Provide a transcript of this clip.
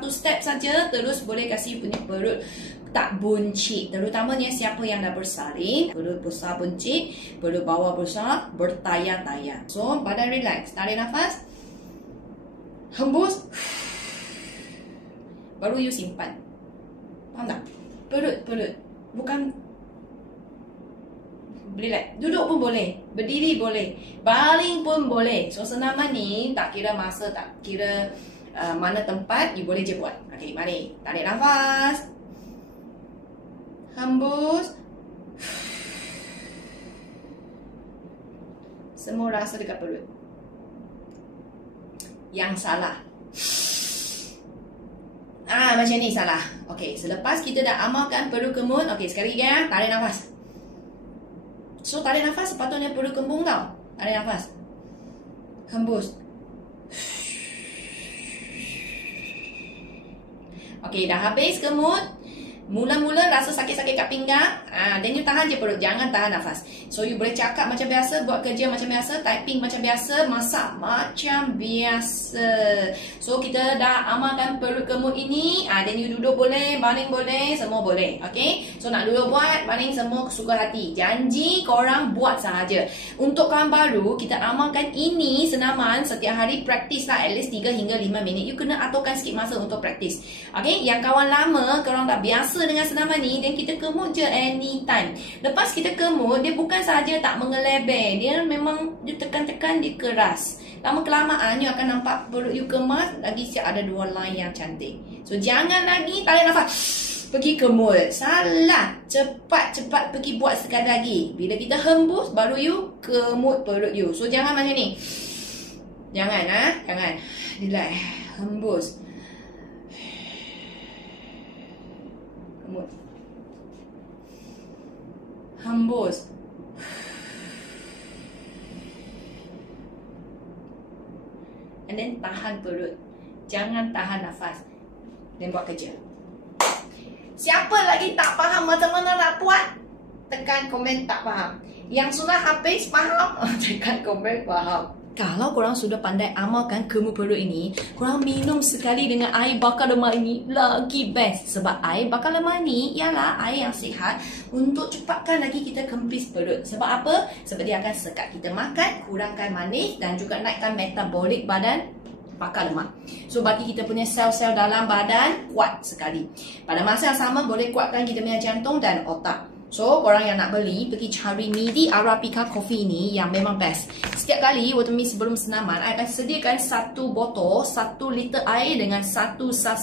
satu step saja, terus boleh kasih punya perut tak buncit. Terutamanya siapa yang dah bersalin, perut besar buncit, perut bawah besar, bertayar-tayar. So, badan relax. Tarik nafas. Hembus. Baru you simpan. Faham tak? Perut. Bukan relax. Duduk pun boleh, berdiri boleh, baling pun boleh. So senaman ni tak kira masa, tak kira mana tempat, you boleh je buat. Okey, mari. Tarik nafas. Hembus. Semua rasa dekat perut. Yang salah. Macam ni salah. Okey, selepas kita dah amalkan perut kembung, okey, sekali lagi ya, tarik nafas. So, tarik nafas sepatutnya perut kembung tau. Tarik nafas. Hembus. Okey, dah habis kemut. Mula-mula rasa sakit-sakit kat pinggang, then you tahan je perut, jangan tahan nafas. So you boleh cakap macam biasa, buat kerja macam biasa, typing macam biasa, masak macam biasa. So kita dah amalkan perut kemut ini, then you duduk boleh, baling boleh, semua boleh. Okay, so nak duduk buat, baling semua suka hati. Janji korang buat sahaja. Untuk kawan baru, kita amalkan ini senaman setiap hari, praktis lah at least 3 hingga 5 minit. You kena aturkan sikit masa untuk praktis. Okay, yang kawan lama, korang tak biasa dengan senaman ni, dan kita kemut je anytime. Lepas kita kemut, dia bukan sahaja tak mengeleber, dia memang dia tekan-tekan, dia keras. Lama-kelamaan you akan nampak perut you kemas, lagi siap ada 2 line yang cantik. So jangan lagi tarik nafas pergi kemut, salah. Cepat-cepat pergi buat sekali lagi. Bila kita hembus, baru you kemut perut you. So jangan macam ni. Jangan jangan. Relax. Hembus. Hembus. And then tahan perut. Jangan tahan nafas. Dan buat kerja. Siapa lagi tak faham macam mana nak buat? Tekan komen tak faham. Yang sudah habis faham? Tekan komen faham. Kalau korang sudah pandai amalkan kemut perut ini, korang minum sekali dengan air bakar lemak ini lagi best. Sebab air bakar lemak ini ialah air yang sihat untuk cepatkan lagi kita kempis perut. Sebab apa? Sebab dia akan sekat kita makan, kurangkan manis dan juga naikkan metabolik badan bakar lemak. So bagi kita punya sel-sel dalam badan kuat sekali. Pada masa yang sama boleh kuatkan kita punya jantung dan otak. So, korang yang nak beli, pergi cari Midi Arabica Coffee ni yang memang best. Setiap kali waktu sebelum senaman, I akan sediakan 1 botol, 1 liter air dengan 1 sachet